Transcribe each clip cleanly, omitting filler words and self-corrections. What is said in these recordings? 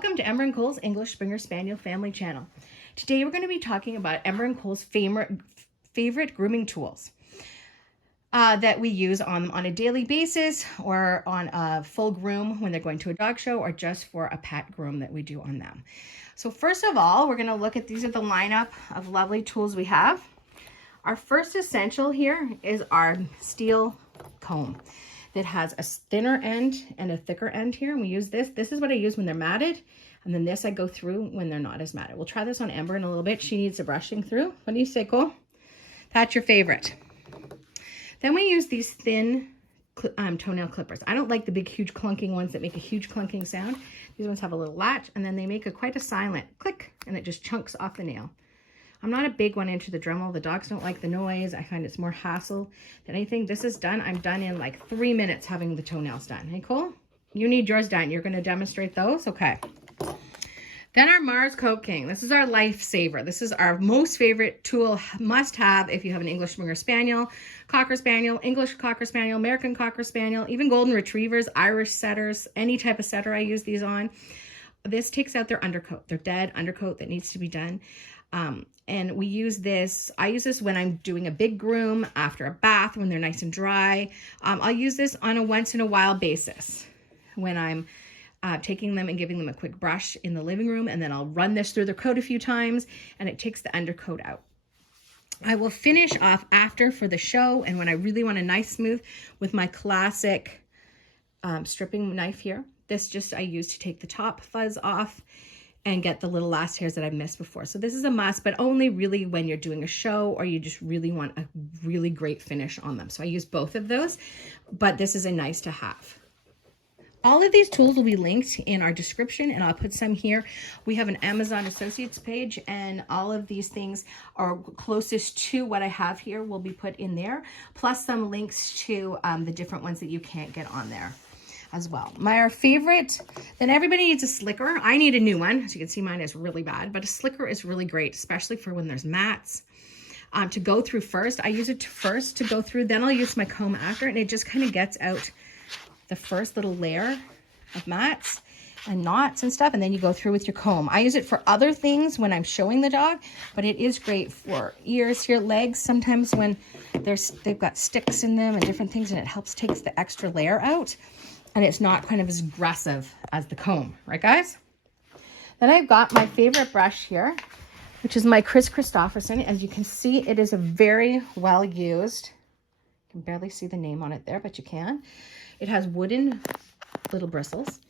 Welcome to Ember and Cole's English Springer Spaniel family channel. Today we're going to be talking about Ember and Cole's favorite grooming tools that we use on a daily basis, or on a full groom when they're going to a dog show, or just for a pet groom that we do on them. So first of all, we're going to look at, these are the lineup of lovely tools we have. Our first essential here is our steel comb that has a thinner end and a thicker end here. And we use this. This is what I use when they're matted. And then this I go through when they're not as matted. We'll try this on Ember in a little bit. She needs a brushing through. What do you say, Cole? That's your favorite. Then we use these thin toenail clippers. I don't like the big, huge clunking ones that make a huge clunking sound. These ones have a little latch, and then they make quite a silent click, and it just chunks off the nail. I'm not a big one into the Dremel. The dogs don't like the noise. I find it's more hassle than anything. This is done. I'm done in like 3 minutes having the toenails done. Hey, Cole? You need yours done. You're going to demonstrate those? Okay. Then our Mars Coat King. This is our lifesaver. This is our most favorite tool, must have if you have an English Springer Spaniel, Cocker Spaniel, English Cocker Spaniel, American Cocker Spaniel, even Golden Retrievers, Irish Setters, any type of setter I use these on. This takes out their undercoat, their dead undercoat that needs to be done. And we use this, I use this when I'm doing a big groom, after a bath, when they're nice and dry. I'll use this on a once in a while basis when I'm taking them and giving them a quick brush in the living room, and then I'll run this through their coat a few times, and it takes the undercoat out. I will finish off after for the show, and when I really want a nice smooth, with my classic stripping knife here. This just I use to take the top fuzz off and get the little last hairs that I've missed before. So this is a must, but only really when you're doing a show or you just really want a really great finish on them. So I use both of those, but this is a nice to have. All of these tools will be linked in our description, and I'll put some here. We have an Amazon Associates page, and all of these things are closest to what I have here will be put in there, plus some links to the different ones that you can't get on there as well. Our favorite, then everybody needs a slicker. I need a new one. As you can see, mine is really bad, but a slicker is really great, especially for when there's mats. To go through first, I use it first to go through, then I'll use my comb after, and it just kind of gets out the first little layer of mats and knots and stuff, and then you go through with your comb. I use it for other things when I'm showing the dog, but it is great for ears, here, legs, sometimes when they've got sticks in them and different things, and it helps takes the extra layer out. And it's not kind of as aggressive as the comb, right guys? Then I've got my favorite brush here, which is my Chris Christopherson. As you can see, it is a very well used, you can barely see the name on it there, but you can. It has wooden little bristles,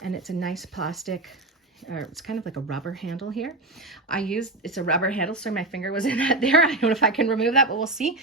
and it's a nice plastic, or it's kind of like a rubber handle here. It's a rubber handle, so my finger was in that there. I don't know if I can remove that, but we'll see.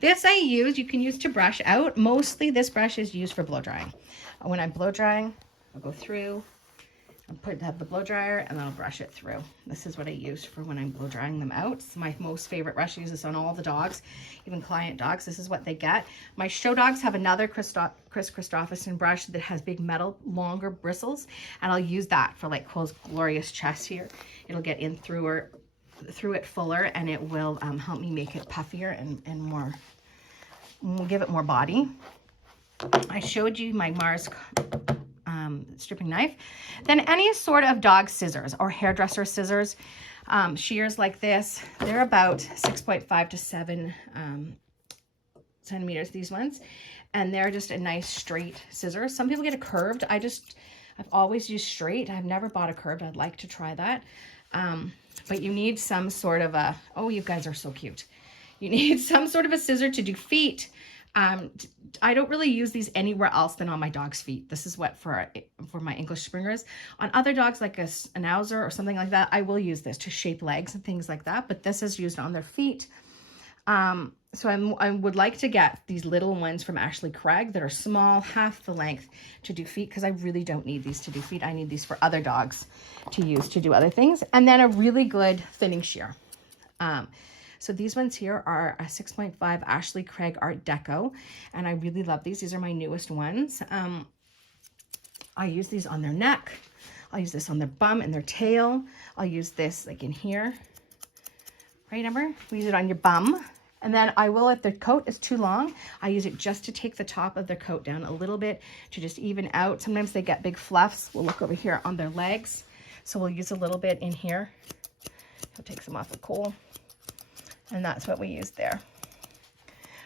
This you can use to brush out. Mostly this brush is used for blow drying. When I'm blow drying, I'll go through, have the blow dryer, and then I'll brush it through. This is what I use for when I'm blow drying them out. It's my most favorite brush. I use this on all the dogs, even client dogs. This is what they get. My show dogs have another Chris Christopherson brush that has big metal, longer bristles, and I'll use that for like Cole's glorious chest here. It'll get in through it fuller, and it will help me make it puffier and more, we'll give it more body. I showed you my Mars stripping knife. Then any sort of dog scissors or hairdresser scissors, shears like this, they're about 6.5 to 7 centimeters, these ones, and they're just a nice straight scissor. Some people get a curved. I've always used straight. I've never bought a curved. I'd like to try that. But you need some sort of a, oh, you guys are so cute. You need some sort of a scissor to do feet. I don't really use these anywhere else than on my dog's feet. This is what for my English Springers. On other dogs, like a Schnauzer or something like that, I will use this to shape legs and things like that, but this is used on their feet. So I would like to get these little ones from Ashley Craig that are small, half the length, to do feet, because I really don't need these to do feet. I need these for other dogs to use to do other things. And then a really good thinning shear. So these ones here are a 6.5 Ashley Craig Art Deco, and I really love these. These are my newest ones. I use these on their neck. I'll use this on their bum and their tail. I'll use this like in here. Right, Ember? We use it on your bum. And then I will, if the coat is too long, I use it just to take the top of their coat down a little bit to just even out. Sometimes they get big fluffs. We'll look over here on their legs. So we'll use a little bit in here. I'll take some off of Cole. And that's what we use there.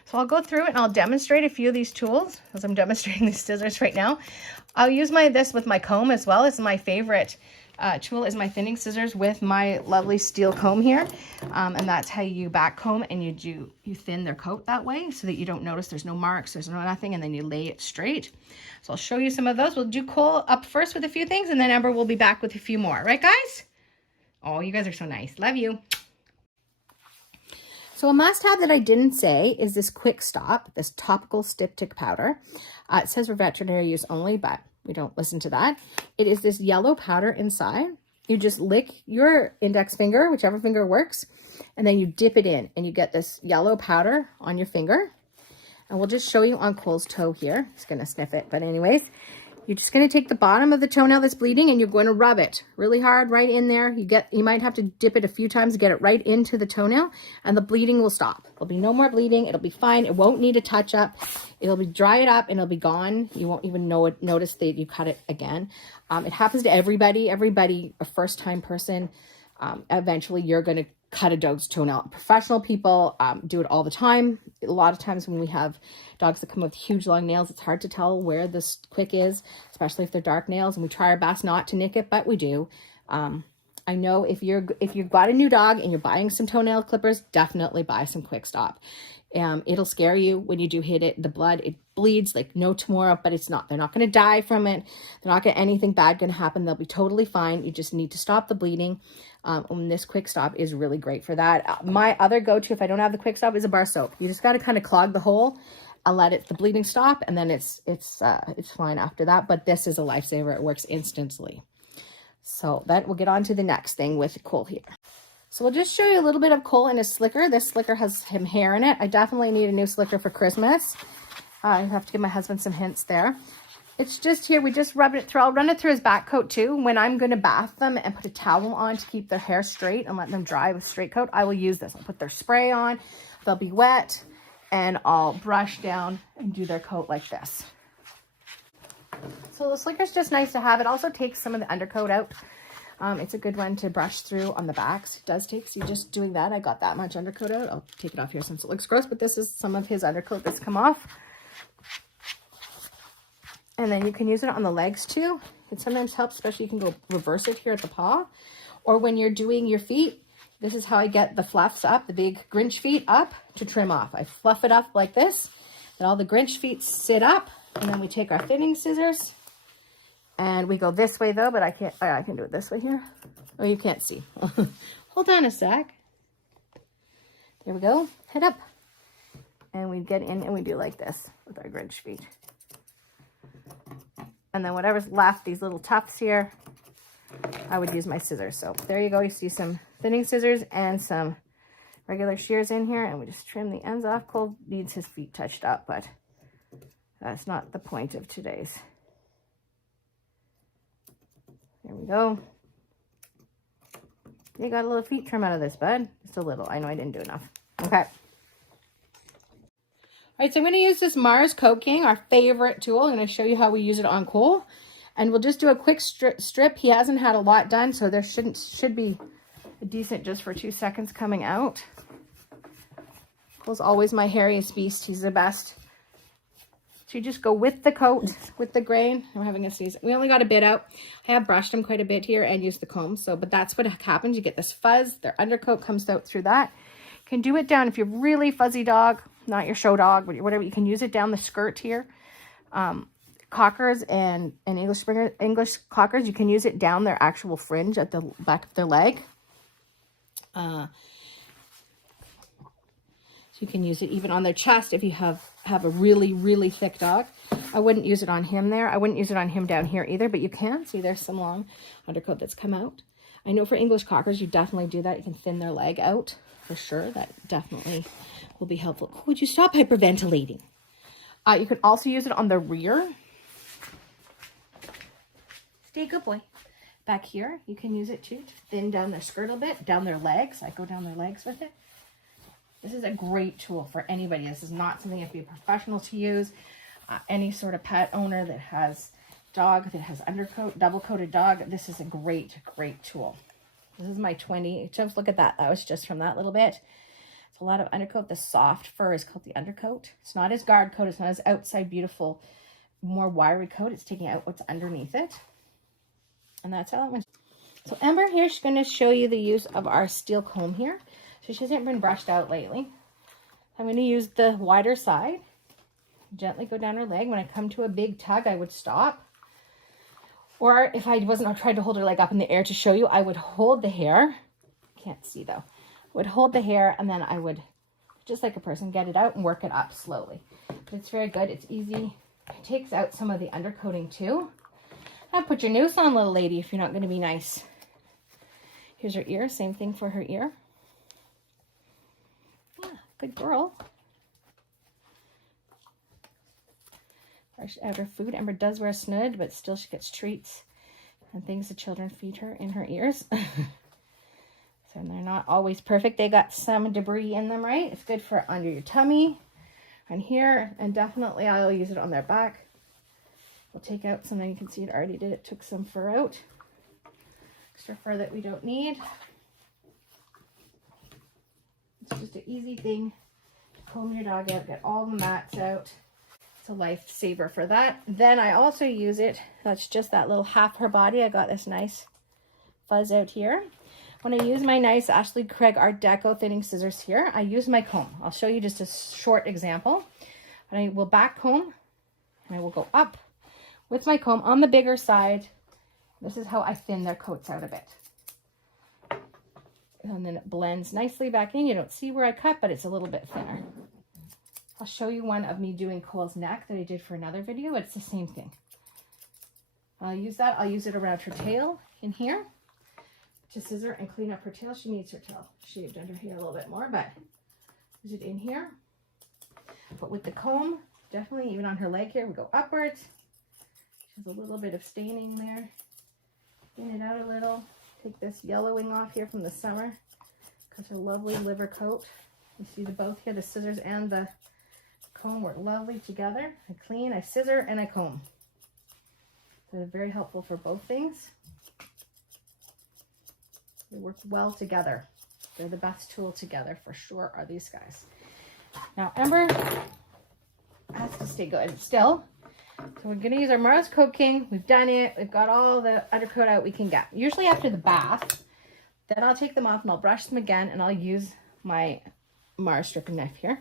So I'll go through and I'll demonstrate a few of these tools as I'm demonstrating these scissors right now. I'll use this with my comb as well. It's my favorite tool is my thinning scissors with my lovely steel comb here. And that's how you back comb and you thin their coat that way so that you don't notice there's no marks, there's no nothing, and then you lay it straight. So I'll show you some of those. We'll do Cole up first with a few things, and then Ember will be back with a few more. Right, guys? Oh, you guys are so nice. Love you. So a must-have that I didn't say is this Quick Stop, this topical styptic powder. It says for veterinary use only, but we don't listen to that. It is this yellow powder inside. You just lick your index finger, whichever finger works, and then you dip it in, and you get this yellow powder on your finger. And we'll just show you on Cole's toe here. He's going to sniff it, but anyways. You're just going to take the bottom of the toenail that's bleeding and you're going to rub it really hard right in there. You might have to dip it a few times to get it right into the toenail, and the bleeding will stop. There'll be no more bleeding. It'll be fine. It won't need a touch up. It'll be dry it up and it'll be gone. You won't even notice that you cut it again. It happens to everybody. A first time person, eventually you're going to cut a dog's toenail. Professional people do it all the time. A lot of times when we have dogs that come with huge long nails, it's hard to tell where this Quick is, especially if they're dark nails, and we try our best not to nick it, but we do. I know if you've got a new dog and you're buying some toenail clippers, definitely buy some Quick Stop. It'll scare you when you do hit it. The blood, it bleeds like no tomorrow, but they're not going to die from it. They're not going to anything bad going to happen. They'll be totally fine. You just need to stop the bleeding. And this Quick Stop is really great for that. My other go-to, if I don't have the Quick Stop, is a bar soap. You just got to kind of clog the hole and let the bleeding stop, and then it's fine after that. But this is a lifesaver. It works instantly. So that we'll get on to the next thing with Cole here. So we'll just show you a little bit of Cole in his slicker. This slicker has him hair in it. I definitely need a new slicker for Christmas. I have to give my husband some hints there. It's just here, we just rub it through. I'll run it through his back coat too. When I'm going to bath them and put a towel on to keep their hair straight and let them dry with straight coat, I will use this. I'll put their spray on, they'll be wet, and I'll brush down and do their coat like this. So the slicker's just nice to have. It also takes some of the undercoat out. It's a good one to brush through on the backs. It does take, so just doing that, I got that much undercoat out. I'll take it off here since it looks gross, but this is some of his undercoat that's come off. And then you can use it on the legs too. It sometimes helps, especially you can go reverse it here at the paw. Or when you're doing your feet, this is how I get the fluffs up, the big Grinch feet up to trim off. I fluff it up like this, and all the Grinch feet sit up, and then we take our thinning scissors, and we go this way though, but I can do it this way here. Oh, you can't see. Hold on a sec. There we go, head up. And we get in and we do like this with our Grinch feet. And then whatever's left, these little tufts here, I would use my scissors. So there you go. You see some thinning scissors and some regular shears in here. And we just trim the ends off. Cole needs his feet touched up, but that's not the point of today's. There we go. You got a little feet trim out of this, bud. Just a little. I know I didn't do enough. Okay. All right, so I'm going to use this Mars Coat King, our favorite tool. I'm going to show you how we use it on Cole. And we'll just do a quick strip. He hasn't had a lot done, so there should be a decent just for 2 seconds coming out. Cole's always my hairiest beast. He's the best. So you just go with the coat, with the grain. I'm having a sneeze. We only got a bit out. I have brushed him quite a bit here and used the comb. But that's what happens. You get this fuzz. Their undercoat comes out through that. You can do it down if you're really fuzzy dog, not your show dog, but whatever. You can use it down the skirt here. Cockers and English cockers, you can use it down their actual fringe at the back of their leg. So you can use it even on their chest if you have a really, really thick dog. I wouldn't use it on him there. I wouldn't use it on him down here either, but you can. See, there's some long undercoat that's come out. I know for English cockers, you definitely do that. You can thin their leg out for sure. That definitely will be helpful. Would you stop hyperventilating? You can also use it on the rear. Stay a good boy. Back here, you can use it too to thin down their skirt a bit, down their legs. I go down their legs with it. This is a great tool for anybody. This is not something you have to be a professional to use. Any sort of pet owner that has dog that has undercoat, double coated dog, this is a great, great tool. This is my 20. Just look at that. That was just from that little bit. It's a lot of undercoat. The soft fur is called the undercoat. It's not as guard coat. It's not as outside beautiful, more wiry coat. It's taking out what's underneath it. And that's how that went. So Ember here, she's going to show you the use of our steel comb here. So she hasn't been brushed out lately. I'm going to use the wider side. Gently go down her leg. When I come to a big tug, I would stop. Or if I wasn't trying to hold her leg up in the air to show you, I would hold the hair. Can't see though. Would hold the hair, and then I would, just like a person, get it out and work it up slowly. But it's very good. It's easy. It takes out some of the undercoating too. Now put your noose on, little lady, if you're not going to be nice. Here's her ear. Same thing for her ear. Yeah, good girl. Out her food. Ember does wear a snood, but still she gets treats and things the children feed her in her ears. So they're not always perfect. They got some debris in them, right? It's good for under your tummy and here, and definitely I'll use it on their back. We'll take out some. You can see it already did. It took some fur out. Extra fur that we don't need. It's just an easy thing to comb your dog out, get all the mats out. It's a lifesaver for that. Then I also use it, that's just that little half her body. I got this nice fuzz out here. When I use my nice Ashley Craig Art Deco thinning scissors here, I use my comb. I'll show you just a short example. And I will back comb, and I will go up with my comb on the bigger side. This is how I thin their coats out a bit. And then it blends nicely back in. You don't see where I cut, but it's a little bit thinner. I'll show you one of me doing Cole's neck that I did for another video. It's the same thing. I'll use that. I'll use it around her tail in here to scissor and clean up her tail. She needs her tail shaved under here a little bit more, but use it in here. But with the comb, definitely even on her leg here, we go upwards. She has a little bit of staining there. Clean it out a little. Take this yellowing off here from the summer because her lovely liver coat. You see the both here, the scissors and the comb work lovely together. I clean, I scissor, and I comb. So they're very helpful for both things. They work well together. They're the best tool together for sure are these guys. Now Ember has to stay good still. So we're gonna use our Mars Coat King. We've done it. We've got all the undercoat out we can get. Usually after the bath, then I'll take them off and I'll brush them again, and I'll use my Mars stripping knife here.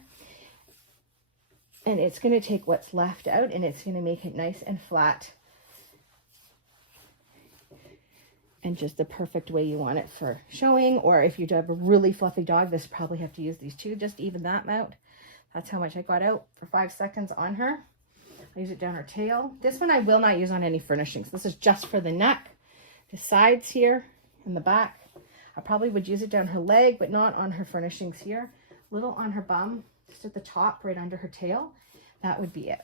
And it's gonna take what's left out and it's gonna make it nice and flat. And just the perfect way you want it for showing, or if you do have a really fluffy dog, this probably have to use these two, just even that out. That's how much I got out for 5 seconds on her. I use it down her tail. This one I will not use on any furnishings. This is just for the neck, the sides here, and the back. I probably would use it down her leg, but not on her furnishings here. Little on her bum, just at the top, right under her tail. That would be it.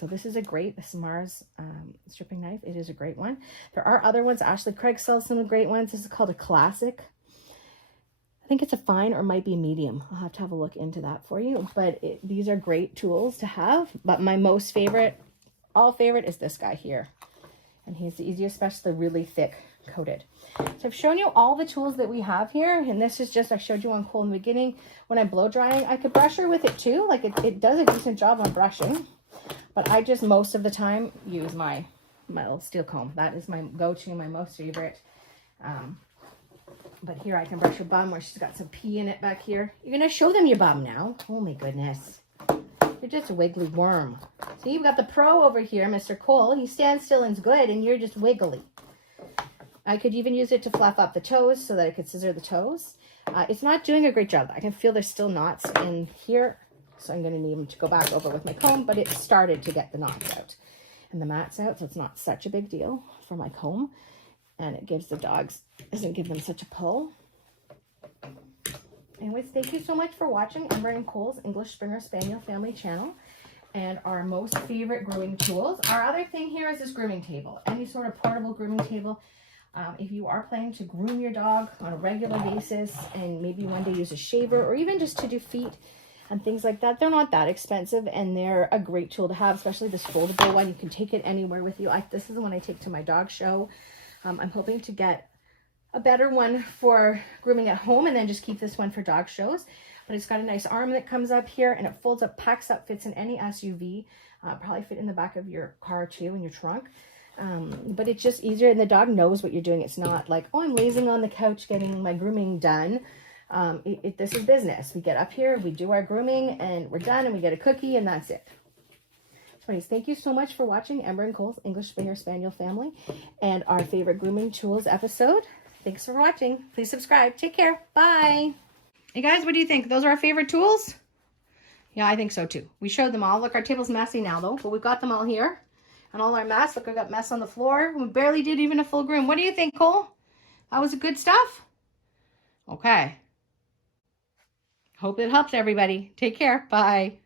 So this is a great, this Mars stripping knife. It is a great one. There are other ones. Ashley Craig sells some great ones. This is called a classic. I think it's a fine or might be a medium. I'll have to have a look into that for you. But these are great tools to have. But my most favorite, all favorite, is this guy here. And he's the easiest, especially the really thick coated. So I've shown you all the tools that we have here. And this is just, I showed you on Cole in the beginning. When I'm blow drying, I could brush her with it too. Like it does a decent job on brushing. But I just most of the time use my little steel comb. That is my go-to, my most favorite. But here I can brush her bum where she's got some pee in it back here. You're going to show them your bum now. Oh my goodness. You're just a wiggly worm. So you've got the pro over here, Mr. Cole. He stands still and's good, and you're just wiggly. I could even use it to fluff up the toes so that I could scissor the toes. It's not doing a great job. I can feel there's still knots in here. So I'm going to need them to go back over with my comb, but it started to get the knots out and the mats out. So it's not such a big deal for my comb. And it gives the dogs, doesn't give them such a pull. Anyways, thank you so much for watching Ember and Cole's English Springer Spaniel family channel and our most favorite grooming tools. Our other thing here is this grooming table, any sort of portable grooming table. If you are planning to groom your dog on a regular basis and maybe one day use a shaver or even just to do feet, and things like that. They're not that expensive, and they're a great tool to have, especially this foldable one. You can take it anywhere with you. This is the one I take to my dog show. I'm hoping to get a better one for grooming at home and then just keep this one for dog shows. But it's got a nice arm that comes up here, and it folds up, packs up, fits in any SUV. Probably fit in the back of your car too, in your trunk. But it's just easier, and the dog knows what you're doing. It's not like, oh, I'm lazing on the couch getting my grooming done. This is business. We get up here, we do our grooming, and we're done, and we get a cookie, and that's it. So anyways, thank you so much for watching Ember and Cole's English Springer Spaniel family and our favorite grooming tools episode. Thanks for watching. Please subscribe. Take care. Bye. Hey guys, what do you think? Those are our favorite tools? Yeah, I think so too. We showed them all. Look, our table's messy now though, but we've got them all here. And all our mess. Look, I got mess on the floor. We barely did even a full groom. What do you think, Cole? That was good stuff? Okay. Hope it helps everybody. Take care. Bye.